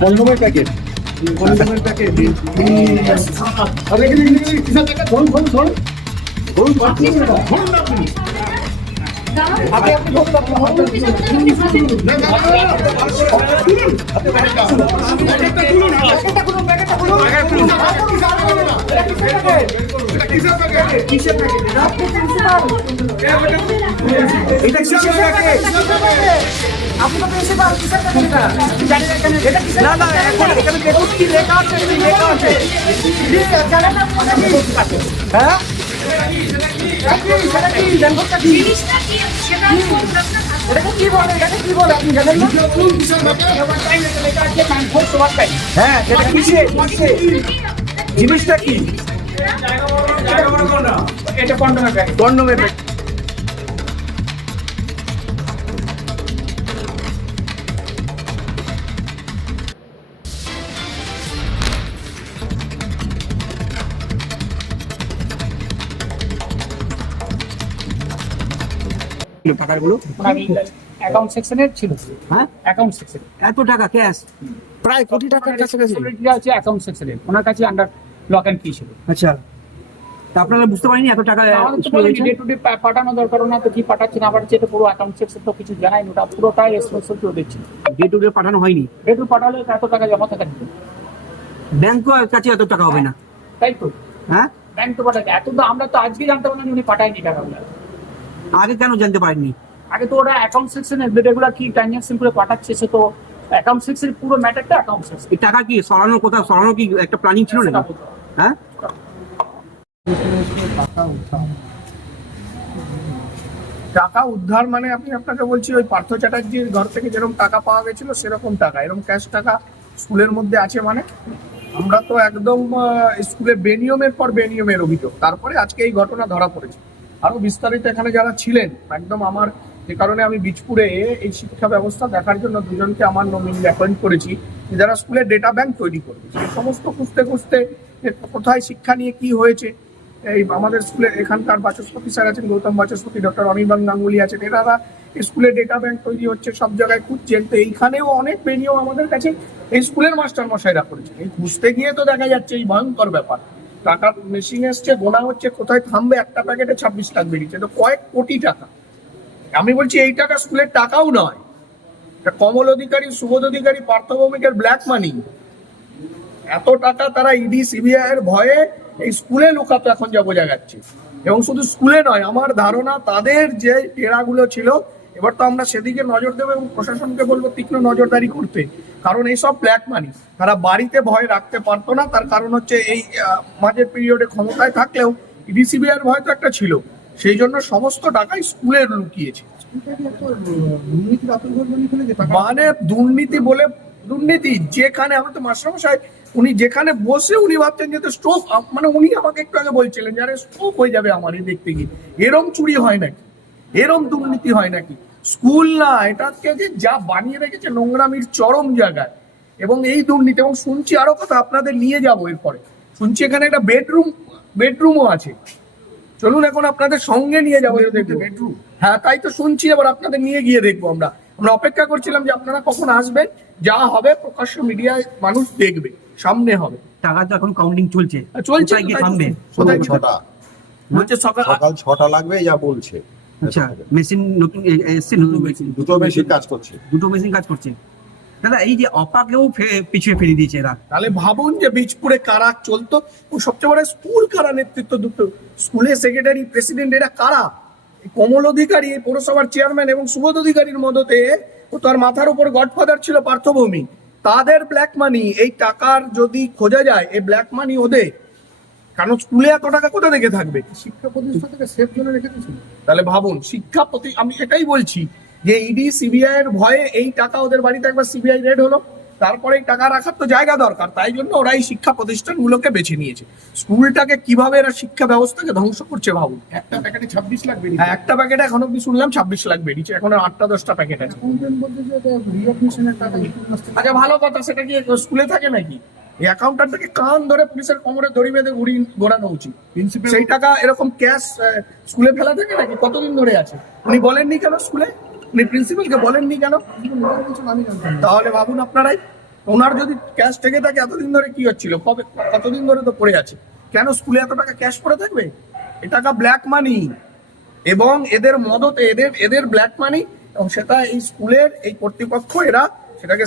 কন্ডোমের packet কন্ডোমের packet আপনি হ্যাঁ হ্যাঁ জিনিসটা কি এটা কন্ডোমের প্যাকেট। কন্ডোমের প্যাকেট টাকাগুলো অ্যাকাউন্ট সেকশনের ছিল। হ্যাঁ অ্যাকাউন্ট সেকশন এত টাকা ক্যাশ প্রায় কোটি টাকার কাছাকাছি। হচ্ছে অ্যাকাউন্ট সেকশনের, ওনার কাছে আন্ডার লক অ্যান্ড কি ছিল। আচ্ছা তা আপনারা বুঝতে পারেননি এত টাকা ডে টু ডে পাঠানো দরকার, না তো কি পাঠাচ্ছে না পাঠাচ্ছে এটা পুরো অ্যাকাউন্ট সেকশন তো কিছু জানায়নি, ওটা পুরোটাই রেসপন্সিবিলিটি ওদের ছিল। ডে টু ডে পাঠানো হয়নি, ডে টু পাঠালে এত টাকা জমা থাকা দিত, ব্যাংকের কাছে এত টাকা হবে না। তাই তো হ্যাঁ ব্যাংক তো পাঠাচ্ছে, এত তো আমরা তো আজকে জানতে পারলাম উনি পাঠায়নি টাকাগুলো। আগে কেন জানতে পারেননি? আগে তো ওরা অ্যাকাউন্ট সেকশনের রেগুলার কি ট্রানজাকশন করে পাঠাচ্ছে, সে তো অ্যাকাউন্ট সেকশনের পুরো ম্যাটারটা অ্যাকাউন্ট সেকশন। এই টাকা কি সরানোর কোথাও সরানো কি একটা প্ল্যানিং ছিল না? হ্যাঁ টাকা উদ্ধার মানে আমি আপনাকে বলছি ওই পার্থ চ্যাটার্জির ঘর থেকে যেরকম টাকা পাওয়া গেছিল সেরকম টাকা, এরকম ক্যাশ টাকা স্কুলের মধ্যে আছে। মানে আমরা তো একদম স্কুলে বেনিয়মের পর বেনিয়মের অভিযোগ, তারপরে আজকে এই ঘটনা ধরা পড়েছে। আরো বিস্তারিত এখানে যারা ছিলেন একদম আমার, যে কারণে আমি বীজপুরে এই শিক্ষা ব্যবস্থা দেখার জন্য দুজনকে আমার নমিনি অ্যাপয়েন্ট করেছি, যারা স্কুলে ডেটা ব্যাংক তৈরি করবে। সেই সমস্ত খুঁজতে খুঁজতে কোথায় শিক্ষা নিয়ে কি হয়েছে, এই আমাদের স্কুলে এখানকার বাচস্পতি স্যার আছেন, গৌতম বাচস্পতি, ডক্টর অনির্বাণ গাঙ্গুলি আছেন, এনারা স্কুলে ডেটা ব্যাংক তৈরি হচ্ছে সব জায়গায় খুঁজছেন। তো এইখানেও অনেক বেনিয়ম আমাদের কাছে এই স্কুলের মাস্টার মশাইরা করেছে। এই খুঁজতে গিয়ে তো দেখা যাচ্ছে এই ভয়ঙ্কর ব্যাপার, টাকার মেশিন এসছে, গোনা হচ্ছে, কোথায় থামবে, একটা প্যাকেটে 26 লাখ বেরিয়েছে, তো কয়েক কোটি টাকা। আমি বলছি এই টাকা স্কুলের টাকাও নয়, কমল অধিকারী, সুবোধ অধিকারী, পার্থ ভৌমিকের ব্ল্যাক মানি। এত টাকা তারা ইডি সিবিআই এর ভয়ে এই স্কুলে লুকাতো এখন যা বোঝা যাচ্ছে। এবং শুধু স্কুলে নয়, আমার ধারণা তাদের যে টেরাগুলো ছিল, এবার তো আমরা সেদিকে নজর দেবো এবং প্রশাসনকে বলবো তীক্ষ্ণ নজরদারি করতে, কারণ এইসব ব্ল্যাক মানি তারা বাড়িতে ভয় রাখতে পারতো না। তার কারণ হচ্ছে এই মাঝের পিরিয়ডে ক্ষমতায় থাকলেও ইডি সিবিআই এর ভয় তো একটা ছিল, সেই জন্য সমস্ত টাকাই স্কুলে লুকিয়েছে। মানে দুর্নীতি বলে দুর্নীতি যেখানে, আমার তো মাস্টারমশাই উনি যেখানে বসে উনি ভাবছেন যে স্ট্রোক, মানে উনি আমাকে একটু আগে বলছিলেন যে আরে স্ট্রোক হয়ে যাবে আমার এই দেখতে গিয়ে, এরম চুরি হয় নাকি, এরম দুর্নীতি হয় নাকি? স্কুল না, এটাকে যে যা বানিয়ে রেখেছে নোংরামির চরম জায়গায়। এবং এই দুর্নীতি, এবং শুনছি আরো কথা আপনাদের নিয়ে যাবো এরপরে, শুনছি এখানে একটা বেডরুমও আছে। চলুন এখন আপনাদের সঙ্গে নিয়ে যাবো বেডরুম। হ্যাঁ তাই তো শুনছি, এবার আপনাদের নিয়ে গিয়ে দেখবো। আমরা অপেক্ষা করছিলাম যে আপনারা কখন আসবেন, যা হবে প্রকাশ্য মিডিয়ায় মানুষ দেখবে, সামনে হবে। টাকা তো এখন কাউন্টিং চলছে চলছে সামনে বলছে সকাল 6টা লাগবে যা বলছে। আচ্ছা মেশিন নতুন এসছে, নতুন মেশিন দুটো মেশিন কাজ করছে, দুটো মেশিন কাজ করছে। দাদা এই যে অপাকেও পিছিয়ে ফেলে দিয়েছে এরা, তাহলে ভাবুন যে বীজপুরে কারা চলতো, ও সবচেয়ে বড় স্কুল কারা নেতৃত্ব, দুটো স্কুলের সেক্রেটারি, প্রেসিডেন্ট, এরা কারা? কমল অধিকারী পৌরসভার চেয়ারম্যান এবং সুবোধ অধিকারীর মদতে ও তার মাথার উপর গডফাদার ছিল পার্থ ভৌমিক, তাদের ব্ল্যাক মানি। এই টাকার যদি খোঁজা যায় এই ব্ল্যাক মানি ওদের, কারণ স্কুলে এত টাকা কোথা থেকে থাকবে? শিক্ষা প্রতিষ্ঠান থেকে সেফ জোনে রেখে দিয়েছিল। তাহলে ভাবুন আমি এটাই বলছি যে ইডি সিবিআই এর ভয়ে এই টাকা ওদের বাড়িতে একবার সিবিআই রেড হলো, তারপরে এই টাকা রাখার তো জায়গা দরকার, তাই জন্য ওরা এই শিক্ষা প্রতিষ্ঠানগুলোকে বেছে নিয়েছে। স্কুলটাকে কিভাবে এরা শিক্ষা ব্যবস্থাকে ধ্বংস করছে ভাবুন। একটা প্যাকেটে 26 লাখ বেরিয়েছে, একটা প্যাকেটে এখন অব্দি শুনলাম 26 লাখ বেরিয়েছে, এখন 8টা-10টা প্যাকেট আছে। আচ্ছা ভালো কথা, সেটা কি স্কুলে থাকে নাকি? এই অ্যাকাউন্টটাকে কান ধরে পুলিশের কোমরে দড়ি বেঁধে ঘোরানো উচিত। সেই টাকা এরকম ক্যাশ স্কুলে ফেলা থাকে নাকি? কতদিন ধরে আছে উনি বলেননি কেন স্কুলে? উনি প্রিন্সিপালকে বলেননি কেন? তাহলে ভাবুন আপনারাই, ওনার যদি ক্যাশ থেকে থাকে এতদিন ধরে কি হচ্ছিল, কতদিন ধরে তো পড়ে আছে, কেন স্কুলে এত টাকা ক্যাশ পড়ে থাকবে? এ টাকা ব্ল্যাক মানি, এবং এদের মদতে এদের ব্ল্যাক মানি, এবং সেটা এই স্কুলের এই কর্তৃপক্ষ এরা সেটাকে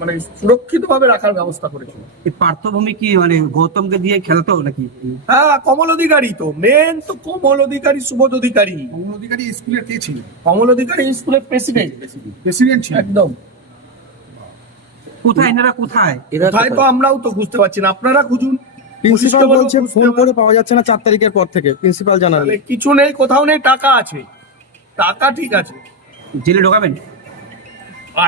মানে সুরক্ষিতভাবে রাখার ব্যবস্থা করেছিল। এই পার্থভূমি কি মানে গৌতমকে দিয়ে খেলাতো নাকি? হ্যাঁ, কমল অধিকারী তো মেন, তো কমল অধিকারী, সুবোধ অধিকারী। কমল অধিকারী স্কুলের কে ছিল? কমল অধিকারী স্কুলের প্রেসিডেন্ট ছিল একদম। কোথায় এনারা কোথায়? কোথায় তো আমরাও তো বুঝতে পারছি না, আপনারা খুঁজুন। প্রিন্সিপাল পুলিশকে বলুন, বলছে খুঁজতে ফোন হবে। করে পাওয়া যাচ্ছে না 4 তারিখের পর থেকে, প্রিন্সিপাল জানালেন। তাহলে কিছু নেই, কোথাও নেই, টাকা আছে, টাকা ঠিক আছে। জেলে ঢোকাবেন?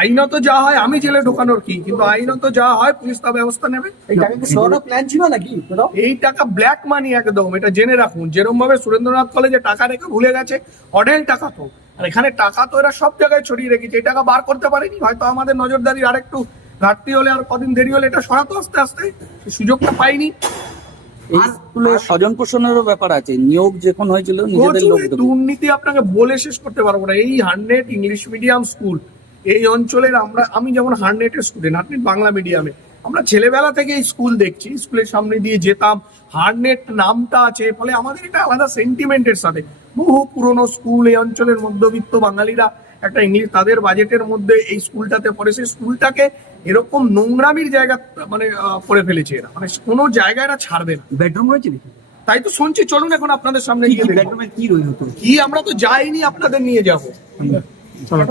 আইনত যা হয়, আমি জেলে ঢোকানোর কি, কিন্তু আইনত যা হয় পুলিশ তা ব্যবস্থা নেবে। এই টাকা কি সরানো প্ল্যান ছিল নাকি? এই টাকা ব্ল্যাক মানি একদম, এটা জেনে রাখুন। যেরকম ভাবে সুরেন্দ্রনাথ কলেজে টাকা রেখে ভুলে গেছে, অডেল টাকা তো, আর এখানে টাকা তো এরা সব জায়গায় ছড়িয়ে রেখেছে। এই টাকা বার করতে পারেনি, হয়তো আমাদের নজরদারির আরেকটু ঘাটতি হলে, আর কদিন দেরি হলে এটা সরাতো আস্তে আস্তে, সুযোগটা পাইনি। এই স্কুলে স্বজন পোষণেরও ব্যাপার আছে, নিয়োগ যখন হয়েছিল নিজেদের প্রচুর লোকদের। দুর্নীতি আপনাকে বলে শেষ করতে পারবো না। এই 100 ইংলিশ মিডিয়াম স্কুল এই অঞ্চলের, আমি যেমন 100 এর স্টুডেন্ট, 100 বাংলা মিডিয়ামে, আমরা ছেলেবেলা থেকে এই স্কুল দেখছি, স্কুলের সামনে দিয়ে যেতাম, 100 নামটা আছে, ফলে আমাদের এটা আলাদা সেন্টিমেন্টের সাথে। বহু পুরনো স্কুল, এই অঞ্চলের মধ্যবিত্ত বাঙালিরা একটা ইংলিশ তাদের বাজেটের মধ্যে এই স্কুলটাতে পড়ে, সেই স্কুলটাকে এরকম নোংরামির জায়গা মানে করে ফেলেছে এরা, মানে কোনো জায়গায় এরা ছাড়বে না। বেডরুম রয়েছে নাকি? তাই তো শুনছি, চলুন এখন আপনাদের সামনে গিয়ে দেখবো। বেডরুমে কি রয়েছে? কি আমরা তো যাইনি, আপনাদের নিয়ে যাবো। চলো